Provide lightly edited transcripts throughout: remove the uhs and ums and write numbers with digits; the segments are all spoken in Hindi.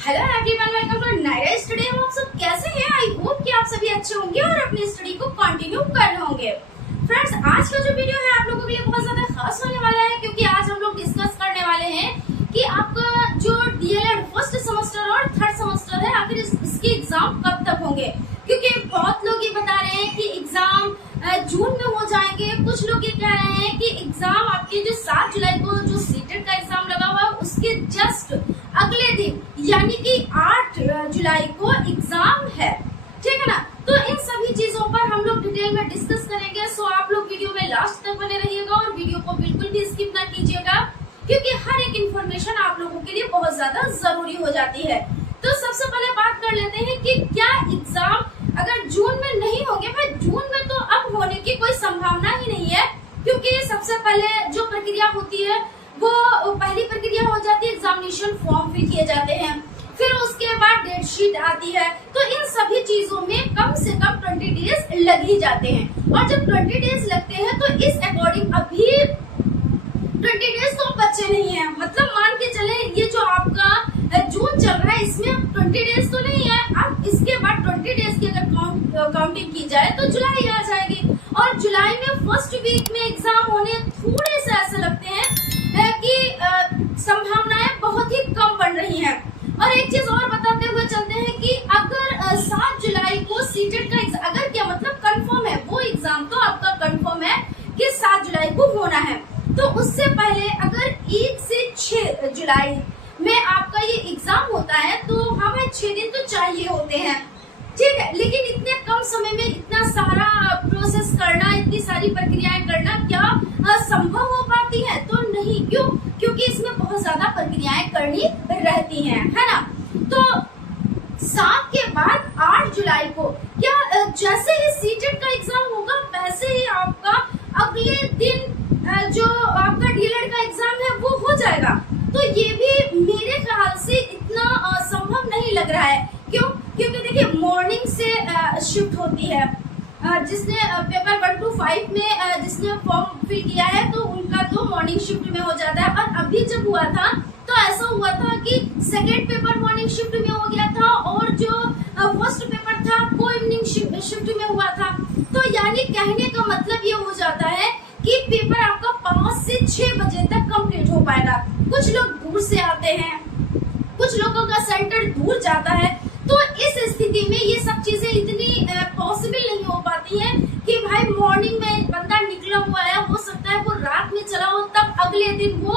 Hello everyone, welcome to Naira study. आप सब कैसे हैं? आई होप कि आप सभी अच्छे होंगे और अपनी स्टडी को कंटिन्यू कर रहे होंगे। फ्रेंड्स, आज का जो वीडियो है आप लोगों के लिए बहुत ज्यादा खास होने वाला है, क्योंकि आज हम लोग डिस्कस करने वाले हैं कि आपका जो डीएलएड फर्स्ट सेमेस्टर और थर्ड सेमेस्टर है, आखिर इसके एग्जाम कब तक होंगे। क्योंकि बहुत लोग ये बता रहे हैं कि एग्जाम जून में हो जाएंगे। कुछ लोग ये कह रहे हैं कि एग्जाम आपके जो 7 जुलाई को जो सीटेट का एग्जाम लगा हुआ है उसके जस्ट अगले दिन यानी कि 8 जुलाई को एग्जाम है, ठीक है ना। तो इन सभी चीजों पर हम लोग डिटेल में डिस्कस करेंगे। सो आप लोग वीडियो में लास्ट तक बने रहिएगा और वीडियो को बिल्कुल भी स्किप ना कीजिएगा, क्योंकि हर एक इन्फॉर्मेशन आप लोगों के लिए बहुत ज्यादा जरूरी हो जाती है। तो सबसे पहले बात कर लेते हैं कि क्या एग्जाम अगर जून में नहीं होंगे, भाई जून में तो अब होने की कोई संभावना ही नहीं है, क्योंकि सबसे पहले जो प्रक्रिया होती है वो पहली प्रक्रिया हो जाती है, एग्जामिनेशन फॉर्म फिल किए जाते हैं, फिर उसके बाद डेट शीट आती है। तो इन सभी चीजों में कम से कम 20 डेज लग ही जाते हैं, और जब 20 डेज लगते हैं तो इस अकॉर्डिंग अभी 20 डेज तो बच्चे नहीं है। मतलब मान के चले ये जो आपका जून चल रहा है इसमें 20 डेज तो नहीं है। अब इसके बाद 20 डेज की अगर काउंटिंग की जाए तो जुलाई आ जाएगी, और जुलाई में फर्स्ट वीक में एग्जाम होने थोड़े से ऐसे लगते हैं कि संभावनाएं बहुत ही कम बन रही हैं। और एक चीज और बताते हुए चलते हैं कि अगर 7 जुलाई को सीटेट का एग्जाम, अगर क्या मतलब कंफर्म है, वो एग्जाम तो आपका कंफर्म है कि 7 जुलाई को होना है, तो उससे पहले अगर 1 से 6 जुलाई में आपका ये एग्जाम होता है तो हमें 6 दिन तो चाहिए होते हैं, ठीक है। लेकिन इतने कम समय में इतना सारा प्रोसेस करना, इतनी सारी प्रक्रियाएं करना क्या संभव हो पाती है? तो नहीं। क्यों? क्योंकि इसमें बहुत ज्यादा प्रक्रियाएं करनी रहती हैं, है ना। तो 7 के बाद 8 जुलाई को क्या जैसे ही सीटेट का एग्जाम होगा वैसे ही आपका अगले दिन जो आपका डीएलएड का एग्जाम है वो हो जाएगा। तो ये भी मेरे ख्याल से इतना संभव नहीं लग रहा है। क्यों? क्योंकि देखिए मॉर्निंग से शिफ्ट होती है। जिसने पेपर 1 to 5 में जिसने फॉर्म फिल किया है तो उनका तो मॉर्निंग शिफ्ट में हो जाता है। और अभी जब हुआ था तो ऐसा हुआ था कि सेकेंड पेपर मॉर्निंग शिफ्ट में हो गया था, और जो फर्स्ट पेपर था वो इवनिंग शिफ्ट में हुआ था। तो यानी कहने का मतलब ये हो जाता है कि पेपर आपका 5 से 6 बजे तक कंप्लीट हो पाएगा। कुछ लोग दूर से आते हैं, कुछ लोगों का सेंटर दूर जाता है, तो इस स्थिति में ये सब चीजें इतनी पॉसिबल नहीं हो पाती हैं कि भाई मॉर्निंग में बंदा निकला हुआ है, हो सकता है वो रात में चला हो, तब अगले दिन वो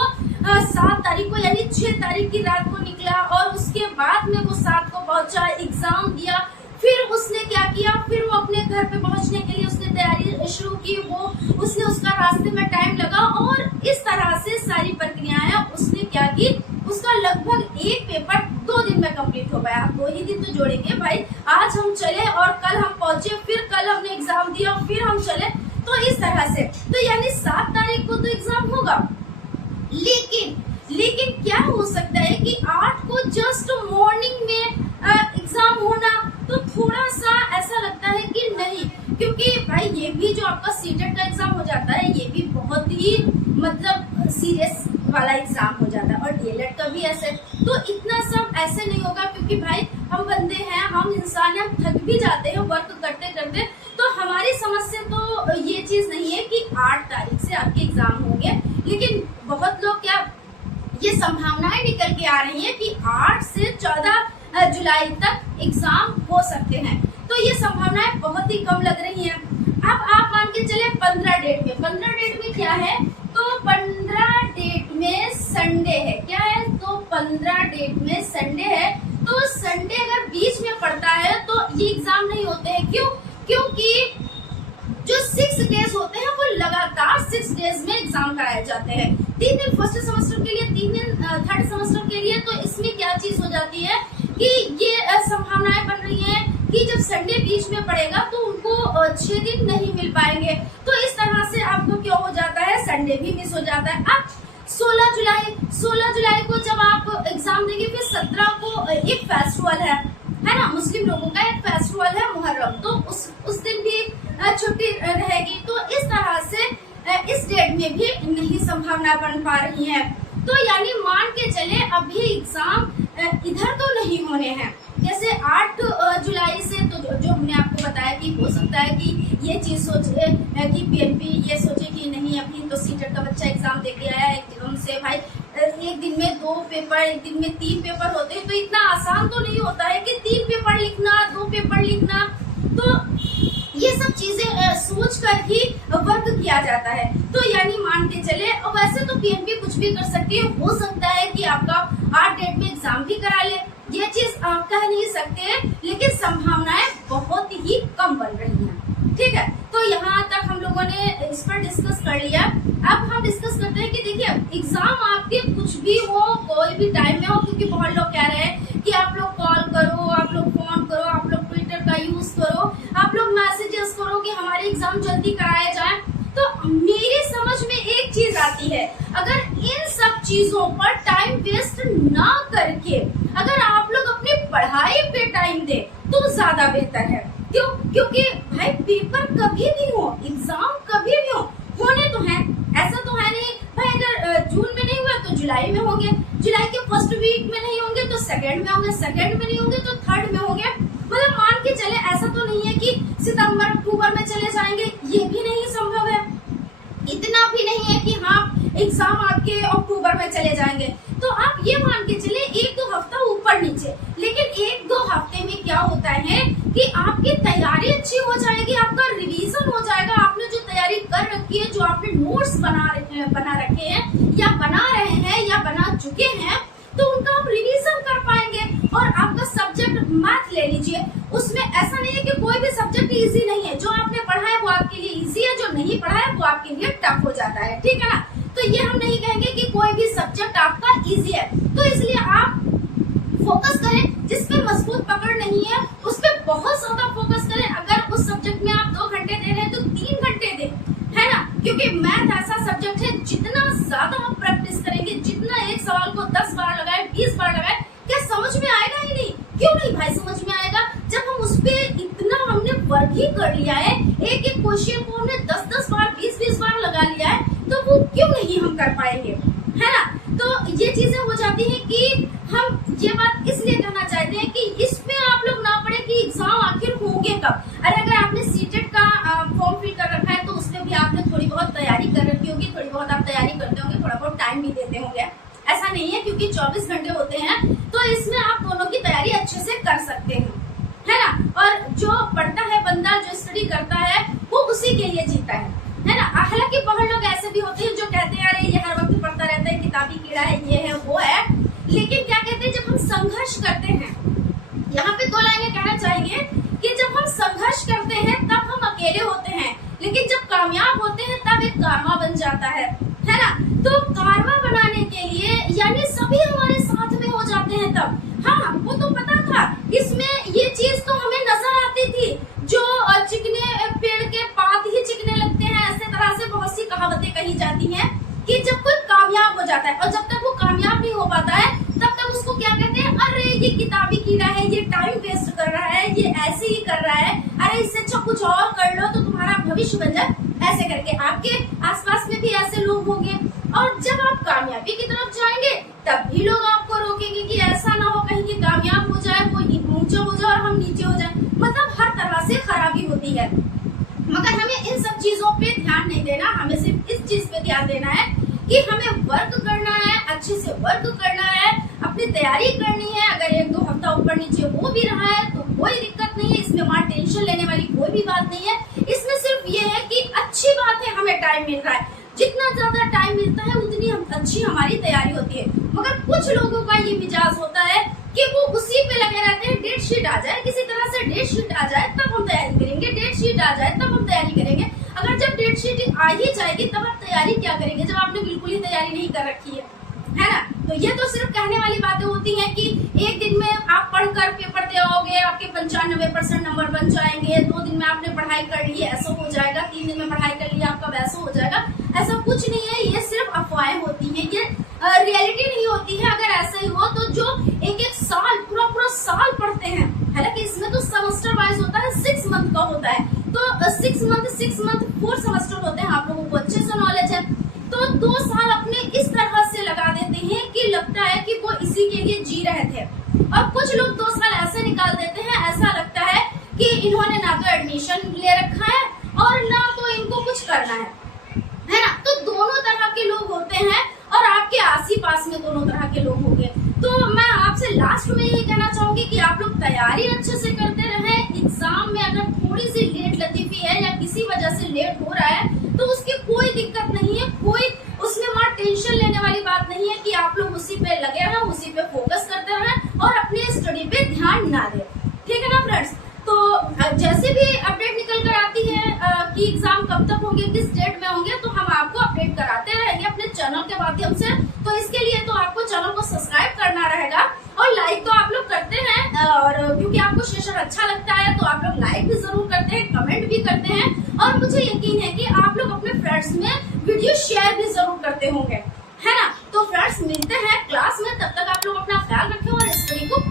7 तारीख को यानी 6 तारीख की रात को निकला, और उसके बाद में वो 7 को पहुंचा, एग्जाम दिया, फिर उसने क्या किया, फिर वो अपने घर पे पहुंचने के लिए उसने तैयारी शुरू की, उसने उसका रास्ते में टाइम लगा, और इस तरह से सारी प्रक्रियाएं उसने क्या की, उसका लगभग एक पेपर 2 दिन में कंप्लीट हो गया। 2 ही दिन तो जोड़ेंगे भाई, आज हम चले और कल हम पहुंचे, फिर कल हमने एग्जाम दिया, फिर हम चले, तो इस तरह से। तो यानी 7 तारीख को तो एग्जाम होगा, लेकिन क्या हो सकता है कि 8 को जस्ट मॉर्निंग में एग्जाम होना, तो थोड़ा सा ऐसा लगता है कि नहीं, क्योंकि भाई ये भी जो आपका सीटेट का एग्जाम हो जाता है ये भी बहुत ही मतलब सीरियस वाला एग्जाम हो जाता है, और डीएलएड का भी ऐसे। तो इतना सब ऐसे नहीं होगा, क्योंकि भाई हम बंदे हैं, हम इंसान हैं, हम थक भी जाते हैं वर्क करते करते। तो हमारी समझ से तो ये चीज नहीं है कि 8 तारीख से आपके एग्जाम होंगे, लेकिन बहुत लोग क्या ये संभावनाएं निकल के आ रही है कि 8 से 14 जुलाई तक एग्जाम हो सकते हैं। तो ये संभावनाएं बहुत ही कम लग रही हैं। अब आप मान के चले 15 डेट में, 15 डेट में क्या है, तो 15 डेट में संडे है। क्या है? तो 15 डेट में संडे है, तो संडे अगर बीच में पड़ता है तो ये एग्जाम नहीं होते हैं। क्यों? क्योंकि जो 6 डेज होते हैं वो लगातार 6 डेज में एग्जाम कराए जाते हैं। 3 दिन फर्स्ट सेमेस्टर के लिए, 3 दिन थर्ड सेमेस्टर के लिए। तो इसमें क्या चीज हो जाती है कि ये संभावनाएं बन रही हैं कि जब संडे बीच में पड़ेगा तो उनको 6 दिन नहीं मिल पाएंगे। तो इस तरह से आपको क्या हो जाता है, संडे भी मिस हो जाता है। अब 16 जुलाई को जब आप एग्जाम देंगे, फिर 17 को एक फेस्टिवल है ना, मुस्लिम लोगों का एक फेस्टिवल है मुहर्रम, तो उस दिन भी छुट्टी रहेगी। तो इस तरह से इस डेट में भी नहीं संभावना बन पा रही है। तो यानी मान के चले अभी एग्जाम इधर तो नहीं होने हैं। जैसे 8 जुलाई से तो जो हमने आपको बताया कि हो सकता है कि ये चीज सोचे कि पीएनपी ये सोचे कि नहीं अभी तो सीटेट का बच्चा एग्जाम दे के आया एकदम से भाई एक दिन में 2 पेपर, एक दिन में 3 पेपर होते हैं, तो इतना आसान तो नहीं होता है कि 3 पेपर लिखना, 2 पेपर लिखना। तो ये सब चीजें सोच कर ही वर्क किया जाता है। तो यानी मान के चले, और वैसे तो पीएनपी कुछ भी कर सकती है, हो सकता है कि आपका 8 डेट में एग्जाम भी करा ले, ये चीज कह नहीं सकते, लेकिन संभावनाएं बहुत ही कम बन रही हैं। ठीक है, तो यहाँ तक हम लोगों ने इस पर डिस्कस कर लिया। अब हम डिस्कस करते हैं कि देखिए एग्जाम आपके कुछ भी हो, कोई भी टाइम में हो, क्योंकि बहुत लोग कह रहे हैं कि आप लोग कॉल करो, आप लोग फोन करो, आप लोग ट्विटर का यूज करो, आप लोग मैसेजेस करो कि हमारे एग्जाम जल्दी कराया जाए। तो मेरी समझ में एक चीज आती है, अगर इन सब चीजों पर टाइम वेस्ट ना करके अगर आप लोग अपनी पढ़ाई पे टाइम दे तो ज्यादा बेहतर है। क्यों? क्योंकि भाई पेपर कभी भी हो, एग्जाम कभी भी हो, होने तो है, ऐसा तो है नहीं भाई अगर जून में नहीं हुआ तो जुलाई में होंगे, जुलाई के फर्स्ट वीक में नहीं होंगे तो सेकंड में होंगे, सेकंड में नहीं होंगे तो थर्ड में होंगे। मतलब मान के चले ऐसा तो नहीं है कि सितंबर अक्टूबर में चले जाएंगे, ये भी नहीं संभव है। इतना भी नहीं है कि हाँ एग्जाम आपके अक्टूबर में चले जाएंगे। तो आप ये मान के चले 1-2 हफ्ता ऊपर नीचे, लेकिन 1-2 हफ्ते में क्या होता है कि आपकी तैयारी अच्छी हो जाएगी, आपका रिवीजन हो जाएगा, आपने जो तैयारी कर रखी है, जो आपने नोट्स बना रखे हैं या बना रहे हैं या बना चुके हैं, तो उनका आप रिवीजन कर पाएंगे। और आपका सब्जेक्ट मैथ ले लीजिए, उसमें ऐसा नहीं है कि कोई भी सब्जेक्ट इजी नहीं है, जो आपने पढ़ा है वो आपके लिए इजी है, जो नहीं पढ़ा है वो आपके लिए टफ हो जाता है। ठीक है ना, तो ये हम नहीं कहेंगे कि कोई भी सब्जेक्ट आपका इजी है। तो इसलिए आप फोकस करें, जिसपे मजबूत पकड़ नहीं है उस पर बहुत ज्यादा फोकस करें। अगर उस सब्जेक्ट में आप 2 घंटे दे रहे हैं तो 3 घंटे दें, है ना, क्योंकि मैथ ऐसा सब्जेक्ट है जितना ज्यादा आप प्रैक्टिस करेंगे, जितना एक सवाल को 10 बार लगाए, 20 बार लगाए, क्या समझ में आएगा ही नहीं? क्यों नहीं भाई समझ में आएगा? जब हम उस पे इतना हमने वर्क ही कर लिया है, एक एक क्वेश्चन को हमने 10-10 बार, 20-20 बार लगा लिया है, तो वो क्यों नहीं हम कर पाएंगे, है ना। तो ये चीजें हो जाती है कि हम ये बात इसलिए कहना चाहते हैं कि इसमें आप लोग ना पढ़े कि एग्जाम आखिर होंगे कब। अरे अगर आपने सीटेट का फॉर्म फिल कर रखा है तो उसमें भी आपने थोड़ी बहुत तैयारी कर रखी होगी, थोड़ी बहुत आप तैयारी करते होंगे, थोड़ा बहुत टाइम भी देते होंगे। ऐसा नहीं है क्योंकि 24 घंटे होते हैं, तो इसमें आप दोनों की तैयारी अच्छे से कर सकते हैं, है ना। और जो पढ़ता है बंदा, जो स्टडी करता है, वो उसी के लिए जीता है ना। हालांकि बहुत लोग ऐसे भी होते हैं जो कहते हैं अरे ये हर वक्त पढ़ता रहता है, किताबी कीड़ा है, ये है वो है, लेकिन क्या कहते हैं जब हम संघर्ष करते हैं, यहाँ पे 2 लाइनें कहना चाहिए कि जब हम संघर्ष करते हैं तब हम अकेले होते हैं, लेकिन जब कामयाब होते हैं तब एक कारवा बन जाता है ना। तो कारवा बनाने के लिए यानी सभी हमारे साथ में हो जाते हैं तब। हाँ हमको तो पता था, इसमें ये चीज तो हमें नजर आती थी, जो चिकने पेड़ के पात ही चिकने लगते हैं, ऐसे तरह से बहुत सी कहावतें कही जाती हैं कि जब कोई कामयाब हो जाता है और जब तक वो कामयाब नहीं हो पाता है तब तक उसको क्या कहते हैं, अरे ये किताबी कीड़ा है, ये टाइम वेस्ट कर रहा है, ये ऐसे ही कर रहा है, अरे इससे अच्छा कुछ और कर लो तो तुम्हारा भविष्य बन जाए। ऐसे करके आपके आसपास में भी ऐसे लोग होंगे, और जब आप कामयाबी की तरफ जाएंगे तब भी लोग आपको रोकेंगे कि ऐसा ना हो कहीं कि कामयाब हो जाए, वो ऊंचा हो जाए और हम नीचे हो जाए। मतलब हर तरह से खराबी होती है, मगर हमें इन सब चीजों पे ध्यान नहीं देना, हमें सिर्फ इस चीज पे ध्यान देना है कि हमें वर्क करना है, अच्छे से वर्क करना है, अपनी तैयारी करनी है। अगर 1-2 हफ्ता ऊपर नीचे हो भी रहा है तो कोई दिक्कत नहीं है, इसमें वहां टेंशन लेने वाली कोई भी बात नहीं है। इसमें सिर्फ ये है कि अच्छी बात है हमें टाइम मिल रहा है, जितना ज्यादा टाइम मिलता है उतनी अच्छी हमारी तैयारी होती है। मगर कुछ लोगों का ये मिजाज होता है कि वो उसी पे लगे रहते हैं, डेट शीट आ जाए, किसी तरह से डेट शीट आ जाए तब हम तैयारी करेंगे, डेट शीट आ जाए तब हम तैयारी करेंगे। अगर जब डेट शीट आ ही जाएगी तब आप तैयारी क्या करेंगे, जब आपने बिल्कुल ही तैयारी नहीं कर रखी है ना। तो ये तो सिर्फ कहने वाली बातें होती हैं कि एक दिन में आप पढ़कर पेपर दे आओगे, आपके 95% नंबर बन जाएंगे, 2 दिन में आपने पढ़ाई कर ली ऐसा हो जाएगा, 3 दिन में पढ़ाई कर लिया आपका वैसा हो जाएगा। ऐसा कुछ नहीं है, ये सिर्फ अफवाहें होती हैं, ये रियलिटी नहीं होती है। अगर ऐसा ही हो तो जो एक साल पूरा साल पढ़ते हैं, हालांकि इसमें तो सेमेस्टर वाइज होता है, 6 मंथ का होता है, तो 6 मंथ 4 सेमेस्टर होते हैं, आप लोगों को अच्छे से नॉलेज है। तो 2 साल अपने इस तरह से लगा देते हैं कि लगता है कि वो इसी के लिए जी रहे थे। और कुछ लोग 2 टेंशन ले रखा है और ना तो इनको कुछ करना है ना। तो दोनों तरह के लोग होते हैं और आपके आस ही पास में दोनों तरह के लोग होंगे। तो मैं आपसे लास्ट में यही कहना चाहूंगी कि आप लोग तैयारी अच्छे से करते रहें। एग्जाम में अगर थोड़ी सी लेट लतीफी है या किसी वजह से लेट हो रहा है तो उसकी कोई दिक्कत नहीं है, कोई उसमें वहाँ टेंशन लेने वाली बात नहीं है कि आप लोग उसी पे लगे रहें, उसी पे फोकस करते रहें और अपनी स्टडी पे ध्यान ना दें। ठीक है ना फ्रेंड्स। तो जैसे भी अपडेट निकल कर आती है कि एग्जाम कब तक होंगे, किस डेट में होंगे, तो हम आपको अपडेट कराते रहेंगे अपने चैनल के माध्यम से। तो इसके लिए तो आपको चैनल को सब्सक्राइब करना रहेगा और लाइक तो आप लोग करते हैं, और क्योंकि आपको सेशन अच्छा लगता है तो आप लोग लाइक भी जरूर करते हैं, कमेंट भी करते हैं और मुझे यकीन है कि आप लोग अपने फ्रेंड्स में वीडियो शेयर भी जरूर करते होंगे, है ना। तो फ्रेंड्स मिलते हैं क्लास में, तब तक आप लोग अपना ख्याल रखें और स्टडी को